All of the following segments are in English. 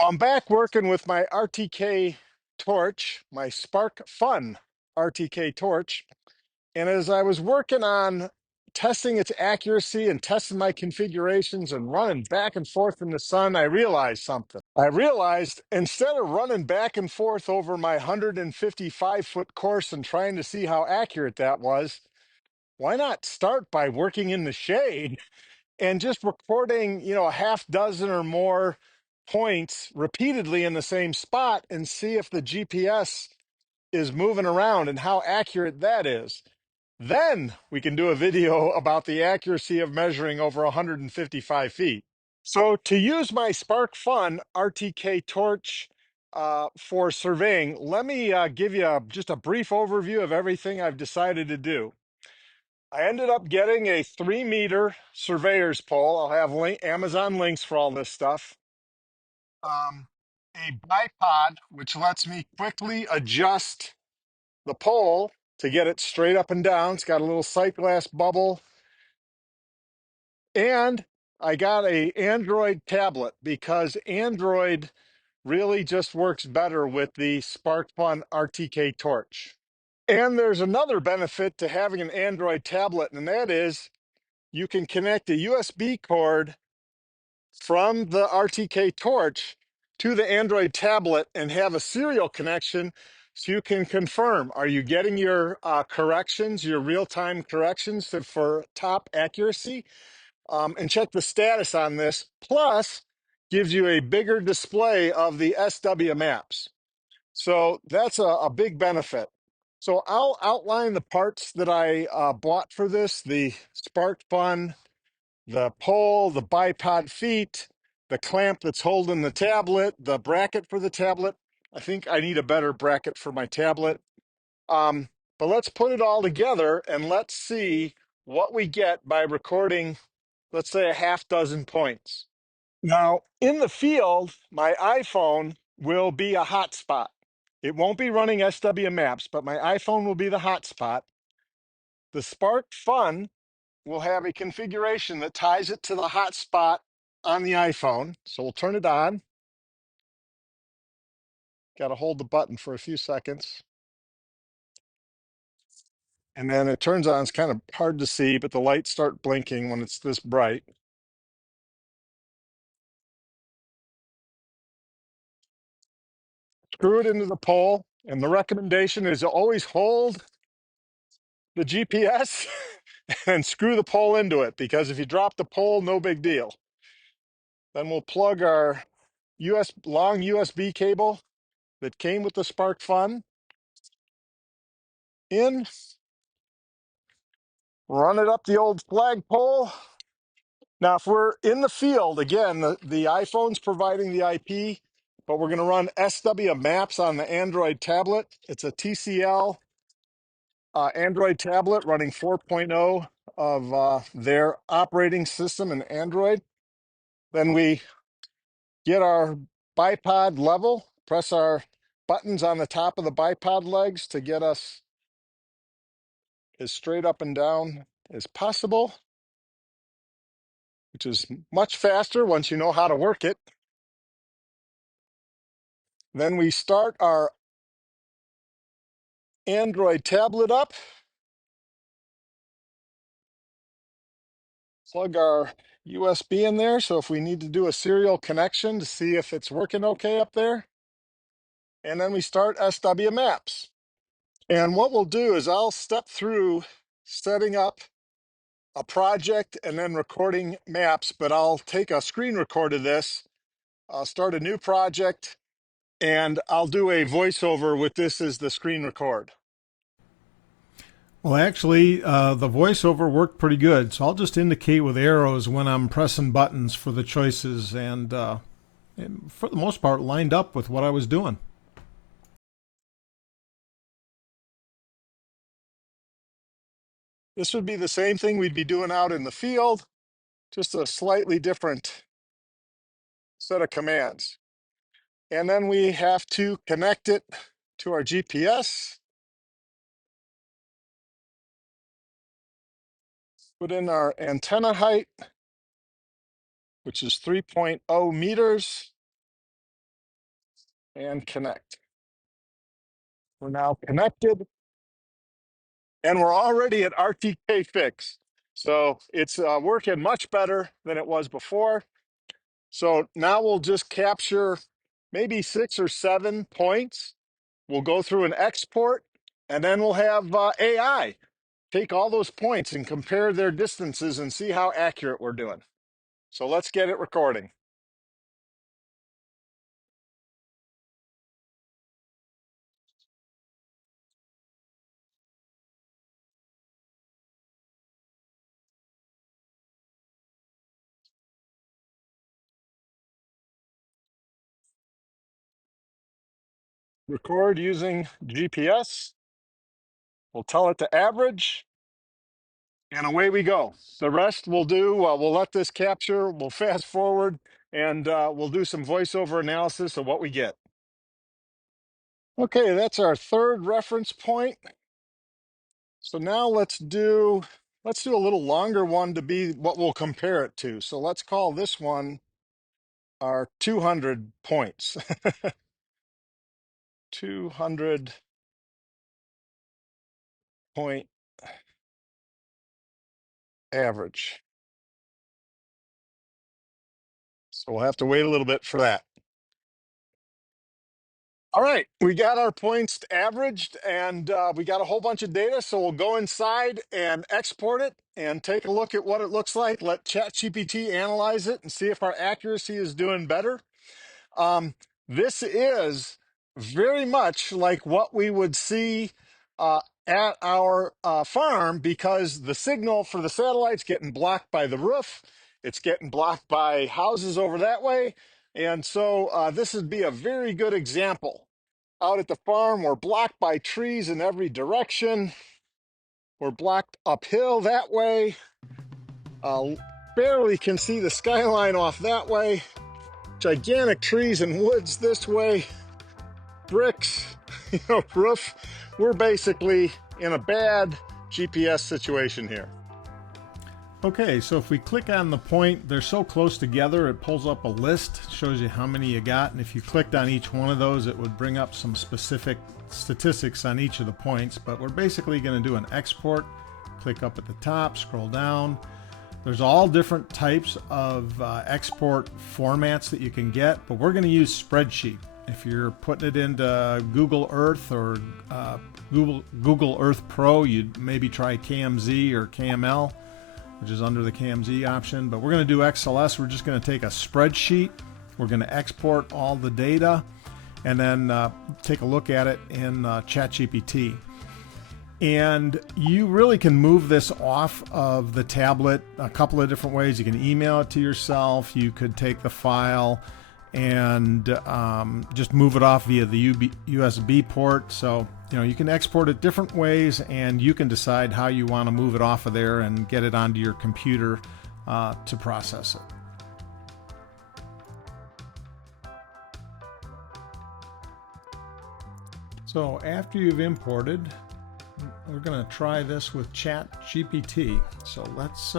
I'm back working with my RTK torch, my SparkFun RTK torch. And as I was working on testing its accuracy and testing my configurations and running back and forth in the sun, I realized something. I realized instead of running back and forth over my 155-foot course and trying to see how accurate that was, why not start by working in the shade and just recording, a half dozen or more points repeatedly in the same spot and see if the GPS is moving around and how accurate that is. Then we can do a video about the accuracy of measuring over 155 feet. So to use my SparkFun RTK torch for surveying, let me give you just a brief overview of everything I've decided to do. I ended up getting a 3-meter surveyor's pole. I'll have Amazon links for all this stuff. A bipod, which lets me quickly adjust the pole to get it straight up and down. It's got a little sight glass bubble. And I got a Android tablet because Android really just works better with the SparkFun RTK torch. And there's another benefit to having an Android tablet, and that is you can connect a USB cord from the RTK torch to the Android tablet and have a serial connection so you can confirm, are you getting your corrections, your real-time corrections for top accuracy? And check the status on this. Plus, gives you a bigger display of the SW maps. So that's a big benefit. So I'll outline the parts that I bought for this, the SparkFun, the pole, the bipod feet, the clamp that's holding the tablet, the bracket for the tablet. I think I need a better bracket for my tablet. But let's put it all together and let's see what we get by recording, let's say, a half dozen points. Now, in the field, my iPhone will be a hotspot. It won't be running SW maps, but my iPhone will be the hotspot. The SparkFun will have a configuration that ties it to the hotspot on the iPhone. So we'll turn it on. Got to hold the button for a few seconds. And then it turns on. It's kind of hard to see, but the lights start blinking when it's this bright. Screw it into the pole. And the recommendation is to always hold the GPS and screw the pole into it, because if you drop the pole, no big deal. Then we'll plug our long USB cable that came with the SparkFun in, run it up the old flagpole. Now, if we're in the field, again, the iPhone's providing the IP, but we're going to run SW maps on the Android tablet. It's a TCL Android tablet running 4.0 of their operating system in Android. Then we get our bipod level, press our buttons on the top of the bipod legs to get us as straight up and down as possible, which is much faster once you know how to work it. Then we start our Android tablet up, plug our USB in there. So if we need to do a serial connection to see if it's working okay up there, and then we start SW maps. And what we'll do is I'll step through setting up a project and then recording maps, but I'll take a screen record of this. I'll start a new project and I'll do a voiceover with this as the screen record. Well, actually, the voiceover worked pretty good, so I'll just indicate with arrows when I'm pressing buttons for the choices, and for the most part, lined up with what I was doing. This would be the same thing we'd be doing out in the field, just a slightly different set of commands. And then we have to connect it to our GPS, put in our antenna height, which is 3.0 meters. and connect. We're now connected, and we're already at RTK fix. So it's working much better than it was before. So now we'll just capture maybe 6 or 7 points. We'll go through an export, and then we'll have AI take all those points and compare their distances and see how accurate we're doing. So let's get it recording. Record using GPS. We'll tell it to average, and away we go. The rest we'll do, we'll let this capture, we'll fast forward, and we'll do some voiceover analysis of what we get. Okay, that's our third reference point. So now let's do a little longer one to be what we'll compare it to. So let's call this one our 200 points. 200 point average. So we'll have to wait a little bit for that. All right, we got our points averaged, and we got a whole bunch of data. So we'll go inside and export it and take a look at what it looks like. Let ChatGPT analyze it and see if our accuracy is doing better. This is very much like what we would see at our farm, because the signal for the satellite's getting blocked by the roof. It's getting blocked by houses over that way. And so this would be a very good example. Out at the farm, we're blocked by trees in every direction. We're blocked uphill that way. Barely can see the skyline off that way. Gigantic trees and woods this way. Bricks, roof. We're basically in a bad GPS situation here. Okay, so if we click on the point, they're so close together, it pulls up a list, shows you how many you got, and if you clicked on each one of those, it would bring up some specific statistics on each of the points. But we're basically going to do an export. Click up at the top, scroll down. There's all different types of export formats that you can get, but we're going to use spreadsheet. If you're putting it into Google Earth or Google Earth Pro, you'd maybe try KMZ or KML, which is under the KMZ option. But we're going to do XLS. We're just going to take a spreadsheet. We're going to export all the data and then take a look at it in ChatGPT. And you really can move this off of the tablet a couple of different ways. You can email it to yourself. You could take the file and just move it off via the USB port. So, you can export it different ways, and you can decide how you want to move it off of there and get it onto your computer to process it. So after you've imported, we're going to try this with ChatGPT. So let's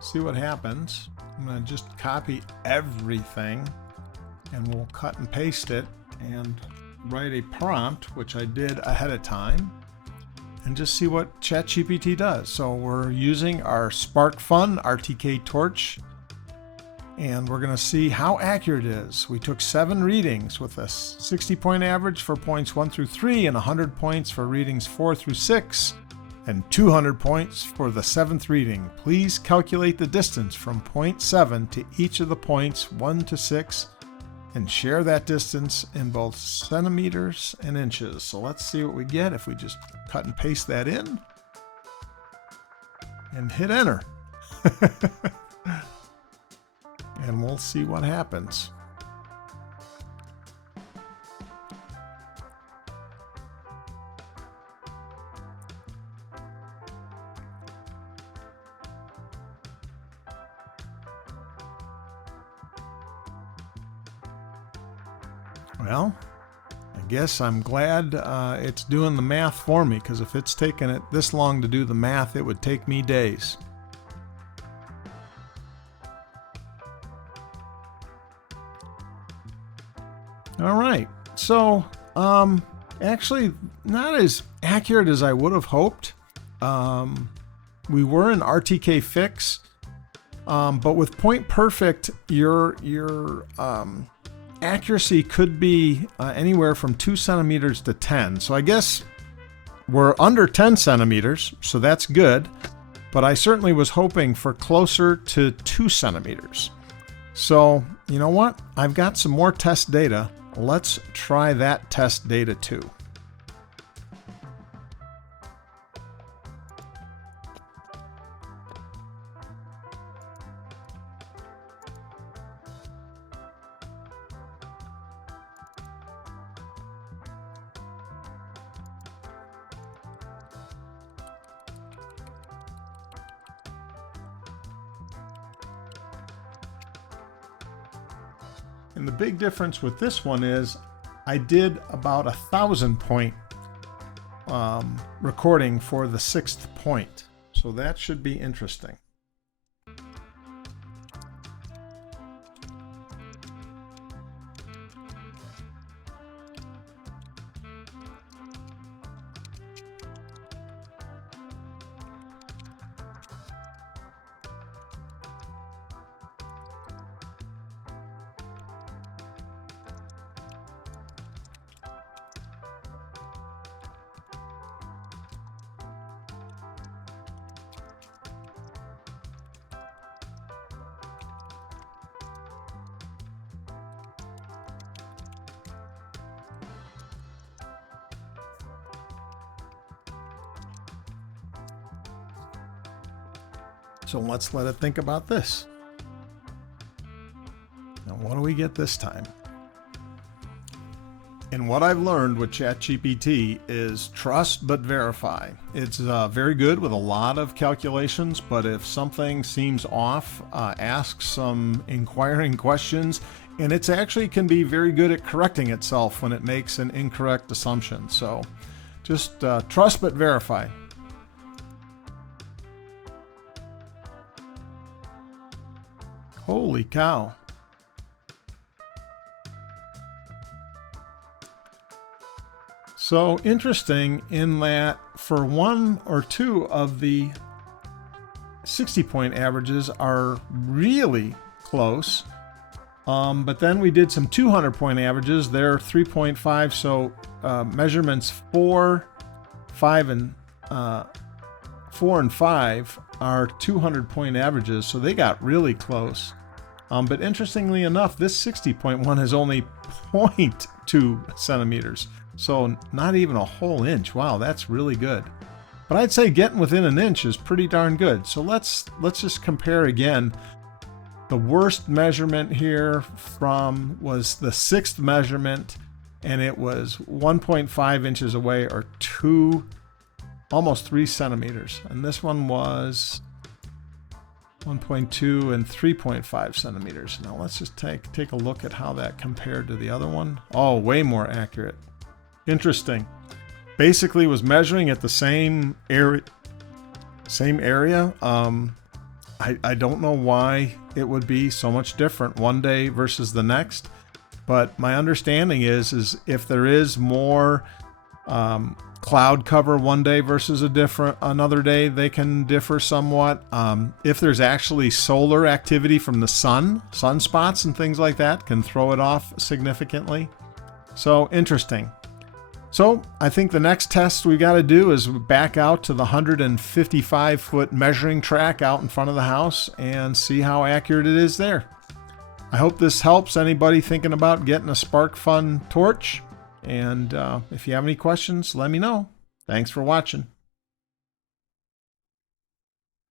see what happens. I'm going to just copy everything, and we'll cut and paste it and write a prompt, which I did ahead of time, and just see what ChatGPT does. So we're using our SparkFun RTK torch, and we're going to see how accurate it is. We took 7 readings with a 60-point average for points 1 through 3 and 100 points for readings 4 through 6 and 200 points for the 7th reading. Please calculate the distance from point 7 to each of the points 1 to 6 and share that distance in both centimeters and inches. So let's see what we get if we just cut and paste that in and hit enter. And we'll see what happens. Well, I guess I'm glad it's doing the math for me, because if it's taken it this long to do the math, it would take me days. All right, So, actually not as accurate as I would have hoped. We were in RTK fix, but with PointPerfect, your accuracy could be anywhere from 2 centimeters to 10. So I guess we're under 10 centimeters, so that's good. But I certainly was hoping for closer to 2 centimeters. So, you know what? I've got some more test data. Let's try that test data too. And the big difference with this one is I did about 1,000 point recording for the 6th point. So that should be interesting. So let's let it think about this. Now, what do we get this time? And what I've learned with ChatGPT is trust but verify. It's very good with a lot of calculations, but if something seems off, ask some inquiring questions, and it actually can be very good at correcting itself when it makes an incorrect assumption. So just trust but verify. Holy cow. So interesting in that for one or two of the 60-point averages are really close. But then we did some 200-point averages. They're 3.5. So measurements 4, 5, and 5 are 200-point averages. So they got really close. But interestingly enough, this 60-point one is only 0.2 centimeters. So not even a whole inch. Wow, that's really good. But I'd say getting within an inch is pretty darn good. So let's just compare again. The worst measurement here was the 6th measurement, and it was 1.5 inches away, or almost 3 centimeters. And this one was 1.2 and 3.5 centimeters. Now let's just take a look at how that compared to the other one. Oh, way more accurate. Interesting. Basically was measuring at the same area. I don't know why it would be so much different one day versus the next, but my understanding is if there is more cloud cover one day versus another day, they can differ somewhat. If there's actually solar activity from the sunspots and things like that can throw it off significantly. So interesting. So I think the next test we got to do is back out to the 155-foot measuring track out in front of the house and see how accurate it is there. I hope this helps anybody thinking about getting a SparkFun torch. And if you have any questions, let me know. Thanks for watching.